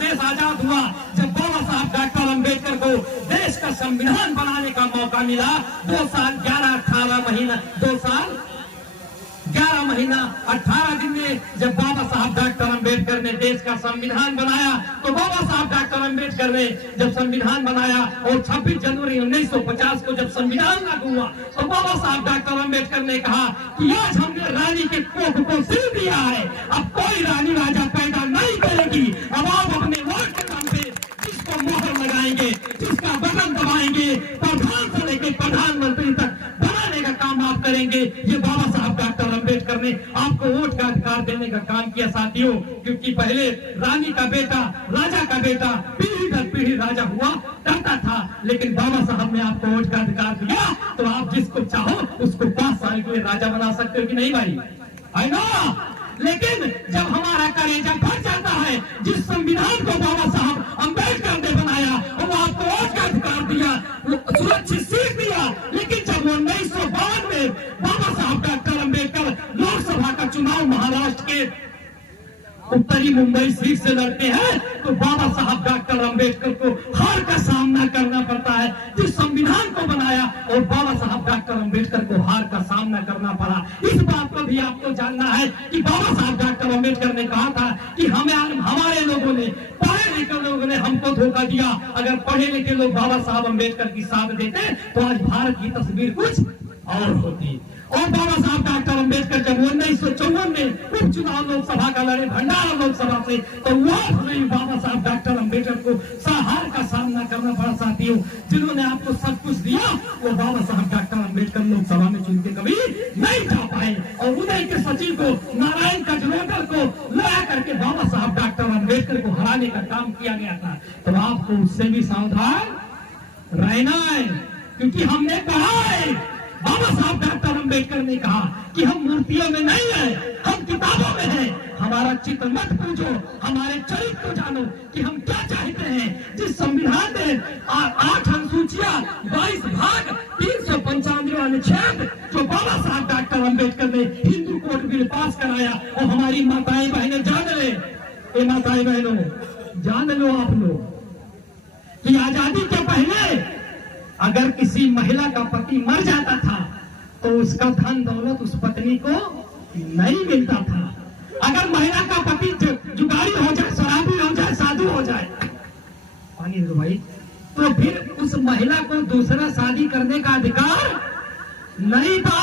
देश आजाद हुआ, जब बाबा साहब डॉक्टर अम्बेडकर को देश का संविधान बनाने का मौका मिला, 2 साल 11 18 महीना 2 साल 11 महीना 18 दिन में जब बाबा साहब डॉक्टर अम्बेडकर ने देश का संविधान बनाया, तो बाबा साहब डॉक्टर अम्बेडकर ने जब संविधान बनाया और 26 जनवरी 1950 को जब संविधान लागू हुआ, तो बाबा साहब डॉक्टर अम्बेडकर ने कहा कि आज हमने रानी के कोख को सिल दिया है, अब कोई रानी राजा पैदा नहीं करेगी। अब आप अपने वोट के नाम पे जिसको मोहर लगाएंगे, जिसका बटन दबाएंगे, प्रधान से लेकर प्रधानमंत्री तक बनाने का काम आप करेंगे। ये बाबा साहब डॉक्टर अम्बेडकर ने आपको वोट का अधिकार देने का काम किया साथियों, क्योंकि पहले रानी का बेटा, राजा का बेटा पीढ़ी दर पीढ़ी राजा हुआ करता था, लेकिन बाबा साहब ने आपको वोट का अधिकार दिया, तो आप जिसको चाहो उसको 5 साल के लिए राजा बना सकते हो कि नहीं भाई? है ना? लेकिन जब हमारा कलेजा फट जाता है, जिस संविधान को बाबा साहब अम्बेडकर ने बनाया और आपको वोट का अधिकार दिया, सुरक्षित सीट दिया, लेकिन जब 1952 में बाबा साहब डॉक्टर अम्बेडकर लोकसभा का चुनाव महाराष्ट्र के उत्तरी मुंबई सीट से लड़ते हैं, तो बाबा साहब डॉक्टर अम्बेडकर को हार का सामना करना पड़ता है। जिस संविधान को बनाया और बाबा साहब डॉक्टर अम्बेडकर को हार का सामना करना पड़ा। इस बात को भी आपको जानना है कि बाबा साहब डॉक्टर अम्बेडकर ने कहा था कि हमारे लोगों ने, पढ़े लिखे लोगों ने हमको धोखा दिया। अगर पढ़े लिखे लोग बाबा साहब अम्बेडकर की साथ देते तो आज भारत की तस्वीर कुछ और होती। और बाबा साहब डॉक्टर अम्बेडकर जब 1954 में उपचुनाव लोकसभा का लड़े भंडारा लोकसभा से, तो वो नहीं बाबा साहब डॉक्टर अम्बेडकर को हार का सामना करना पड़ा साथियों। जिन्होंने आपको सब कुछ दिया वो बाबा साहब डॉक्टर अम्बेडकर लोकसभा में चुन के कभी नहीं जा पाए, और उदय के सचिव को, नारायण कजरोलकर को लड़ा करके बाबा साहब डॉक्टर अम्बेडकर को हराने का काम किया गया था। तो आपको उससे भी सावधान रहना है, क्योंकि हमने कहा है, बाबा साहब डॉक्टर अम्बेडकर ने कहा कि हम मूर्तियों में नहीं है, हम किताबों में हैं। हमारा चित्र मत पूछो, हमारे चरित्र को जानो कि हम क्या चाहते हैं। जिस संविधान में 8 अनुसूचियां, 22 भाग, 395 अनुच्छेद जो बाबा साहब डॉक्टर अम्बेडकर ने हिंदू कोड बिल पास कराया, और हमारी माताएं बहनें जान ले, ये माताएं बहनों जान लो आप लोग कि आजादी के पहले अगर किसी महिला का पति मर जाता था तो उसका धन दौलत उस पत्नी को नहीं मिलता था। अगर महिला का पति जुगारी हो जाए, शराबी हो जाए, साधु हो जाए, पानी दो भाई, तो फिर उस महिला को दूसरा शादी करने का अधिकार नहीं था।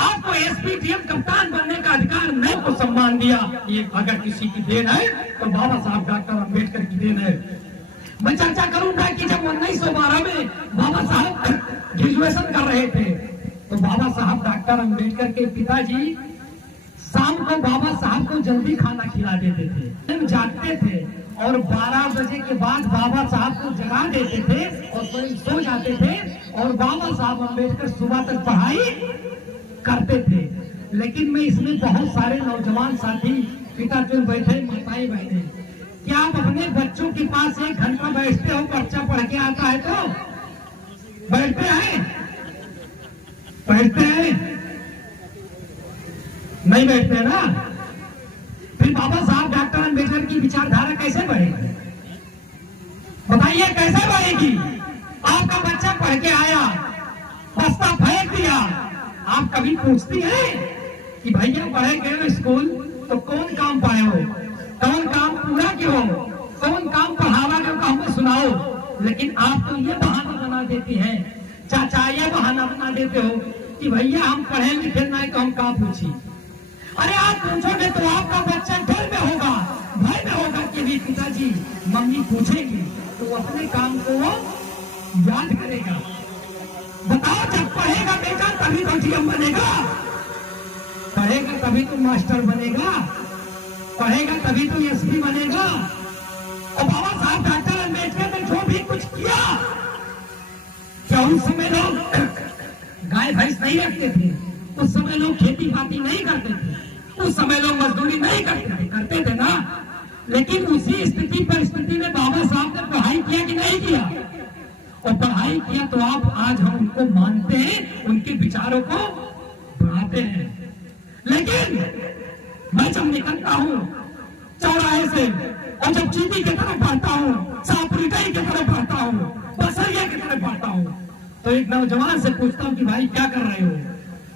आपको एसपीटीएम कप्तान बनने का अधिकार नहीं, को सम्मान दिया। ये अगर किसी की देन है तो बाबा साहब डॉक्टर अम्बेडकर की देन है। मैं चर्चा करूंगा कि जब 1912 में बाबा साहब ग्रेजुएशन कर रहे थे, तो बाबा साहब डॉक्टर अम्बेडकर के पिताजी शाम को बाबा साहब को जल्दी खाना खिला देते थे। हम जागते थे और 12 बजे के बाद बाबा साहब को जगा देते थे और स्वयं सो जाते थे, और बाबा साहब अम्बेडकर सुबह तक पढ़ाई करते थे। लेकिन मैं इसमें बहुत सारे नौजवान साथी पिता जो बैठे, माताएं बहने, क्या आप अपने बच्चों के पास 1 घंटा बैठते हो? बच्चा पढ़ के आता है तो बैठते हैं? बैठते हैं? नहीं बैठते हैं ना? फिर बाबा साहब डॉक्टर अम्बेडकर की विचारधारा कैसे बढ़ेगी? बताइए कैसे बढ़ेगी? आपका बच्चा पढ़ के आया, बस्ता फेंक दिया, आप कभी पूछती हैं कि भैया पढ़े गए स्कूल तो कौन काम पाए हो, कौन काम पूरा क्यों, कौन काम पढ़ावा क्यों, हमें सुनाओ। लेकिन आप तो ये बहाना बना देती हैं, चाचा ये बहाना बना देते हो कि भैया हम पढ़े लिखे नहीं तो हम कहाँ पूछी। अरे आप पूछोगे तो आपका बच्चा डर में होगा, भय में होगा कि भी पिताजी मम्मी पूछेगी, तो अपने काम को वो याद करेगा। बताओ, जब पढ़ेगा बेटा तभी तो डीएम बनेगा, पढ़ेगा तभी तो मास्टर बनेगा, पढ़ेगा तभी तो एसपी बनेगा। और बाबा साहब डॉक्टर अम्बेडकर ने जो भी कुछ किया, क्या उस समय लोग गाय भैंस नहीं रखते थे, उस समय लोग खेती बाती नहीं करते थे, उस समय लोग मजदूरी नहीं करते थे ना। लेकिन उसी स्थिति परिस्थिति में बाबा साहब ने पढ़ाई किया कि नहीं किया? और पढ़ाई किया तो आप आज हम उनको मानते हैं, उनके विचारों को बढ़ाते हैं। लेकिन मैं जब निकलता हूं चौराहे से और और जब चीटी की तरफ बढ़ता हूँ, सापुरिटाई की तरफ बढ़ता हूँ, बसरिया की तरफ बढ़ता हूँ, तो एक नौजवान से पूछता हूँ कि भाई क्या कर रहे हो?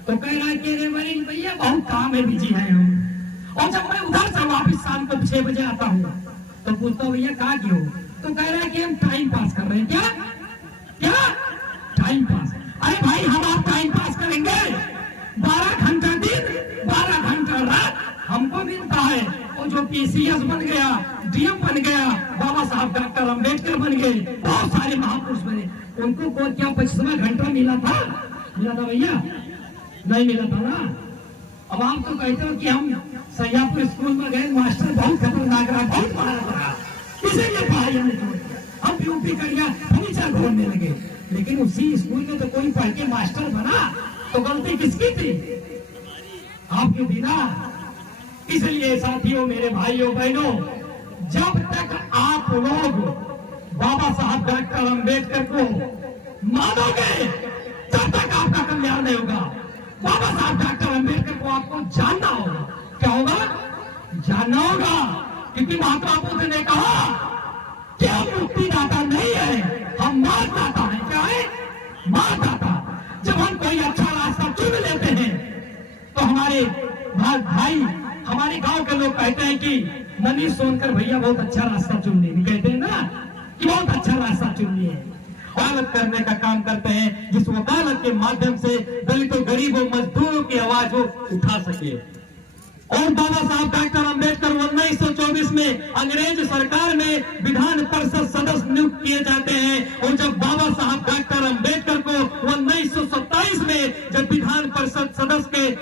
तो कह रहा है कि अरे भाई भैया बहुत काम है, बिजी है हम। और जब मैं उधर से वापिस शाम को 6 बजे आता हूँ तो पूछता हूँ भैया कहाँ की हो? तो कह रहा है कि हम टाइम पास कर रहे हैं। क्या क्या टाइम पास? अरे भाई हम आप टाइम पास करेंगे, 12 घंटा दिन 12 घंटा रात हमको मिलता है। और जो पीसीएस बन गया, डीएम बन गया, बाबा साहब डॉक्टर अंबेडकर बन गए, बहुत सारे महापुरुष बने, उनको को क्या 25वां घंटा मिला था? मिला था भैया? नहीं मिला था ना। अब आप तो कहते हो कि हम सैयापुर स्कूल में गए, मास्टर बहुत खतरनाक रहा, बहुत मारा रहा, इसीलिए पढ़ाई हमने छोड़ दिया, हम यूपी कर गया, फर्नीचर ढूंढने लगे। लेकिन उसी स्कूल में तो कोई पढ़ के मास्टर बना, तो गलती किसकी थी? आपकी थी ना। इसलिए साथियों, मेरे भाइयों बहनों, जब तक आप लोग बाबा साहब डॉक्टर अंबेडकर को मानोगे तब तक आपका कल्याण नहीं होगा। बाबा साहब डॉक्टर अंबेडकर को आपको जानना होगा। क्या होगा? जानना होगा, क्योंकि महात्मा बुद्ध ने कहा कि हम मुक्तिदाता नहीं है, हम मार्गदाता है। क्या है? मार्गदाता। जब हम कोई अच्छा रास्ता चुन लेते हैं तो हमारे भाई, हमारे गांव के लोग कहते हैं कि मनीष सोनकर भैया बहुत अच्छा रास्ता चुन लिए, कहते हैं ना कि बहुत अच्छा रास्ता चुन लिए। वकालत करने का काम करते हैं, जिस वकालत के माध्यम से दलितों, गरीबों, मजदूरों की आवाज वो उठा सके। और बाबा साहब डॉक्टर अंबेडकर 1924 में अंग्रेज सरकार में विधान परिषद सदस्य नियुक्त किए जाते हैं। और जब बाबा साहब डॉक्टर अंबेडकर को 1927 में जब विधान परिषद सदस्य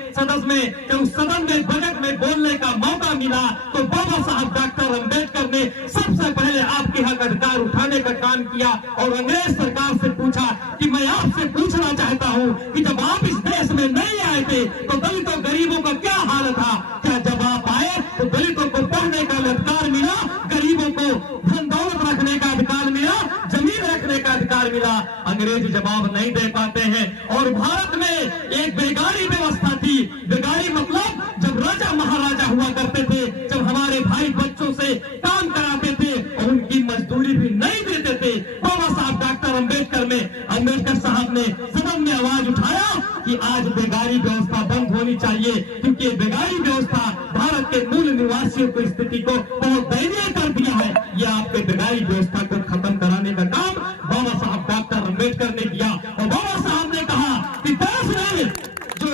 में जब उस सदन में बजट में बोलने का मौका मिला, तो बाबा साहब डॉक्टर अंबेडकर ने सबसे पहले आपके हक अधिकार उठाने का काम किया और अंग्रेज सरकार से पूछा कि मैं आपसे पूछना चाहता हूं कि जब आप इस देश में नहीं आए थे तो दलितों, गरीबों का क्या हाल था? क्या जब आप आए तो दलितों को पढ़ने का अधिकार मिला, गरीबों को धन दौलत रखने का अधिकार मिला, जमीन रखने का अधिकार मिला? अंग्रेज जवाब नहीं दे पाते हैं। और भारत में एक बेगारी व्यवस्था थी। बेगारी मतलब जब राजा महाराजा हुआ करते थे, जब हमारे भाई बच्चों से काम कराते थे और उनकी मजदूरी भी नहीं देते थे। बाबा साहब डॉक्टर अंबेडकर साहब ने सदन में आवाज उठाया कि आज बेगारी व्यवस्था बंद होनी चाहिए, क्योंकि बेगारी व्यवस्था भारत के मूल निवासियों की स्थिति को बहुत दयनीय कर दिया है। यह आपके बेगारी व्यवस्था को खत्म कराने का काम बाबा साहब डॉक्टर अंबेडकर ने किया। और बाबा साहब ने कहा कि देश में जो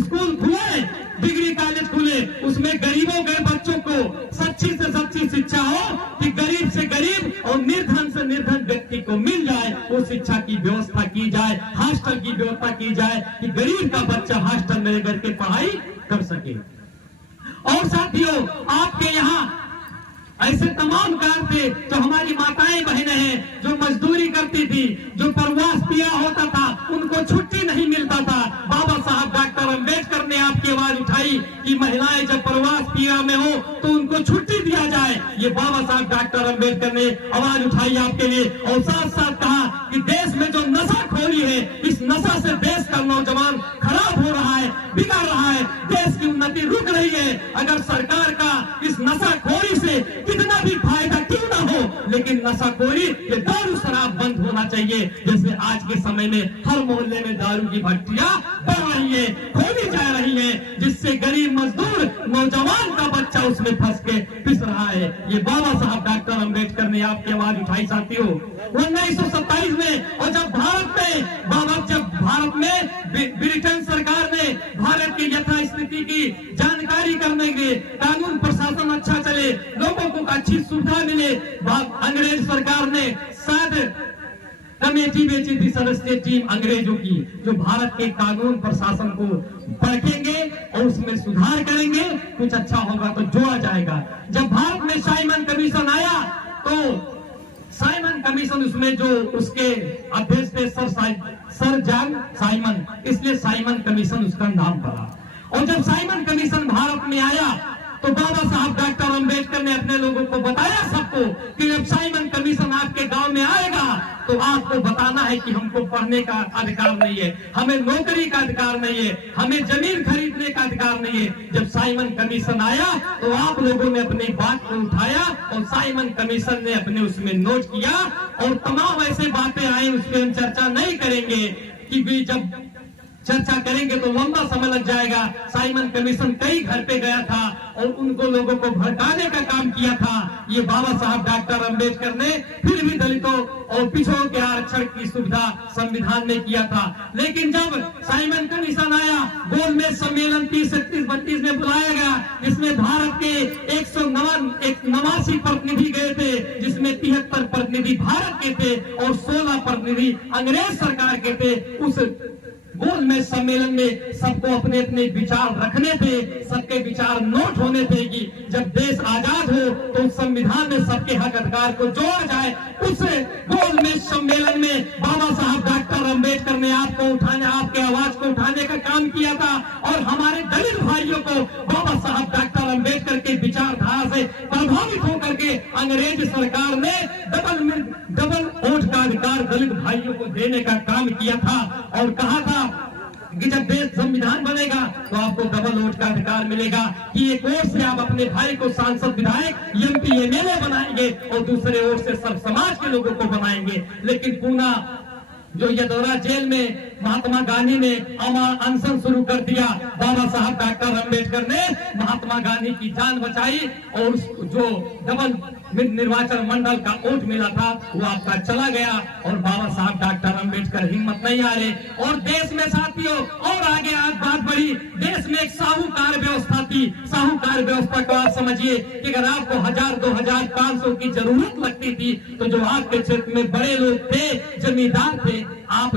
स्कूल खुले, डिग्री कॉलेज खुले, उसमें गरीबों के बच्चों को सच्ची से सच्ची शिक्षा हो कि गरीब से गरीब और निर्धन से निर्धन व्यक्ति को मिल जाए, वो शिक्षा की व्यवस्था की जाए, हॉस्टल की व्यवस्था की जाए कि गरीब का बच्चा हॉस्टल में रह के पढ़ाई कर सके। और साथियों, आपके यहाँ ऐसे तमाम कार्य थे। जो हमारी माताएं बहनें हैं जो मजदूरी करती थी, जो प्रवास पिया होता था, उनको छुट्टी नहीं मिलता था। बाबा साहब डॉक्टर अंबेडकर ने आपकी आवाज उठाई कि महिलाएं जब प्रवास पिया में हो तो उनको छुट्टी दिया जाए। ये बाबा साहब डॉक्टर अंबेडकर ने आवाज उठाई आपके लिए। और साथ साथ कहा कि देश में जो नशाखोरी है, इस नशा से देश का नौजवान खराब हो रहा है, बिगड़ रहा है, देश की उन्नति रुक रही है। अगर सरकार का इस नशाखोरी से कितना भी फायदा क्यों ना हो, लेकिन नशाखोरी, ये दारू शराब बंद होना चाहिए। जैसे आज के समय में हर मोहल्ले में दारू की भट्टियां बढ़ रही है, खोली जा रही है, जिससे गरीब मजदूर नौजवान का बच्चा उसमें फंस के पिस रहा है। ये बाबा साहब डॉक्टर अंबेडकर ने आपकी आवाज उठाई साथियों 1927 में। और जब भारत में ब्रिटेन सरकार ने भारत की यथास्थिति की जानकारी करने के लिए, कानून प्रशासन अच्छा चले, लोगों को अच्छी सुविधा मिले, अंग्रेज सरकार ने 7 कमेटी भेजी थी, सदस्यीय टीम अंग्रेजों की, जो भारत के कानून प्रशासन को परखेंगे और उसमें सुधार करेंगे। कुछ अच्छा होगा तो जोड़ा जाएगा। जब भारत में साइमन कमीशन आया तो साइमन कमीशन, उसमें जो उसके अध्यक्ष थे सर जॉन साइमन, इसलिए साइमन कमीशन उसका नाम पड़ा। और जब साइमन कमीशन भारत में आया तो बाबा साहब डॉक्टर अंबेडकर ने अपने लोगों को बताया सबको कि जब साइमन कमीशन आपके गांव में आएगा तो आपको बताना है कि हमको पढ़ने का अधिकार नहीं है, हमें नौकरी का अधिकार नहीं है, हमें जमीन खरीदने का अधिकार नहीं है। जब साइमन कमीशन आया तो आप लोगों ने अपनी बात को उठाया और साइमन कमीशन ने अपने उसमें नोट किया और तमाम ऐसे बातें आई, उस पर हम चर्चा नहीं करेंगे कि जब चर्चा करेंगे तो लंबा समय लग जाएगा। साइमन कमीशन कई घर पे गया था और उनको लोगों को भड़काने का काम किया था। ये बाबा साहब डॉक्टर अंबेडकर ने फिर भी दलितों और पिछड़ों के आरक्षण की सुविधा संविधान ने किया था। लेकिन जब साइमन कमीशन आया, गोलमेज सम्मेलन 30-31-32 में बुलाया गया, जिसमें भारत के 189 प्रतिनिधि गए थे, जिसमें 73 प्रतिनिधि भारत के थे और 16 प्रतिनिधि अंग्रेज सरकार के थे। उस गोल में सम्मेलन में सबको अपने अपने विचार रखने थे, सबके विचार नोट होने थे कि जब देश आजाद हो तो संविधान में सबके हक अधिकार को जोड़ा जाए। उस गोल में सम्मेलन में बाबा साहब डॉक्टर अंबेडकर ने आपके आवाज को उठाने का काम किया था और हमारे दलित भाइयों को बाबा साहब डॉक्टर अंबेडकर के विचारधारा से प्रभावित होकर के अंग्रेज सरकार ने डबल वोट का अधिकार दलित भाइयों को देने का काम किया था और कहा था कि जब देश संविधान बनेगा तो आपको डबल वोट का अधिकार मिलेगा, कि एक ओर से आप अपने भाई को सांसद, विधायक, एमपी, एमएलए बनाएंगे और दूसरे ओर से सब समाज के लोगों को बनाएंगे। लेकिन पूना जो यदौरा जेल में महात्मा गांधी ने अनशन शुरू कर दिया, बाबा साहब डॉक्टर अंबेडकर ने महात्मा गांधी की जान बचाई और जो डबल निर्वाचन मंडल का वोट मिला था वो आपका चला गया और बाबा साहब डॉक्टर अंबेडकर हिम्मत नहीं हारे। और देश में साथियों और आगे आज बात बढ़ी, देश में एक साहूकार व्यवस्था थी। साहूकार व्यवस्था को आप समझिए कि अगर आपको 1000, 2000, 500 की जरूरत लगती थी तो जो आपके क्षेत्र में बड़े लोग थे, जमींदार थे, आप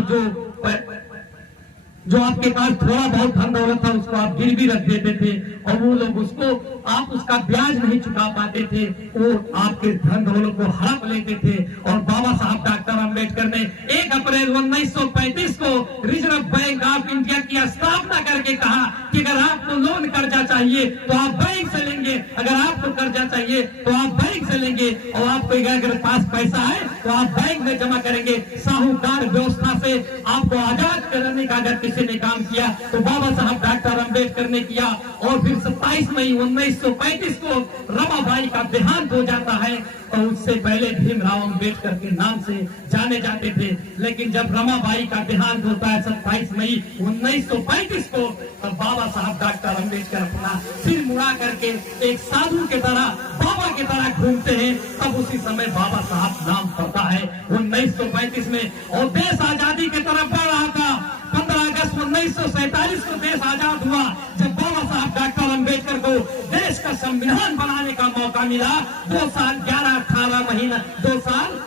जो आपके पास थोड़ा बहुत धन दौलत था उसको आप गिरवी रख देते थे और वो लोग आप उसका ब्याज नहीं चुका पाते थे, वो आपके धन दौलत को हड़प लेते थे। और बाबा साहब डॉक्टर अंबेडकर ने 1 अप्रैल 1935 को रिजर्व बैंक ऑफ इंडिया की स्थापना करके कहा कि अगर आपको लोन कर्जा चाहिए तो आप बैंक से लेंगे, अगर आपको कर्जा चाहिए तो आप बैंक से लेंगे और आपको अगर पास पैसा है तो आप बैंक में जमा करेंगे। साहूकार व्यवस्था से आपको आजाद कराने का अगर किसी ने काम किया तो बाबा साहब डॉक्टर अंबेडकर ने किया। और फिर 27 मई 1935 को रमाबाई का देहांत हो जाता है और उससे पहले भीमराव अंबेडकर के नाम से जाने जाते थे। लेकिन जब रमाबाई का देहांत होता है 27 मई 1935 को, तब बाबा साहब डॉक्टर अंबेडकर अपना सिर मुड़ा करके एक साधु के तरह, बाबा के तरह घूमते हैं। तब उसी समय बाबा साहब नाम पड़ता है 1935 में और देश आजादी की तरफ बढ़ रहा था। 15 अगस्त 1947 को देश आजाद हुआ जब बाबा साहब डॉक्टर अंबेडकर को देश का संविधान बनाने का मौका मिला। 2 साल 11-18 महीना 2 साल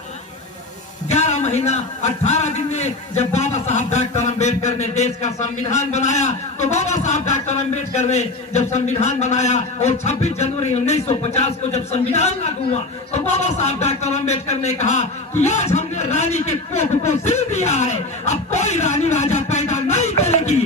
11 महीना 18 दिन में जब बाबा साहब डॉक्टर अंबेडकर ने देश का संविधान बनाया तो बाबा साहब डॉक्टर अंबेडकर ने जब संविधान बनाया और 26 जनवरी 1950 को जब संविधान लागू हुआ तो बाबा साहब डॉक्टर अंबेडकर ने कहा कि आज हमने रानी के कोख को सिल दिया है, अब कोई रानी राजा पैदा नहीं करेगी।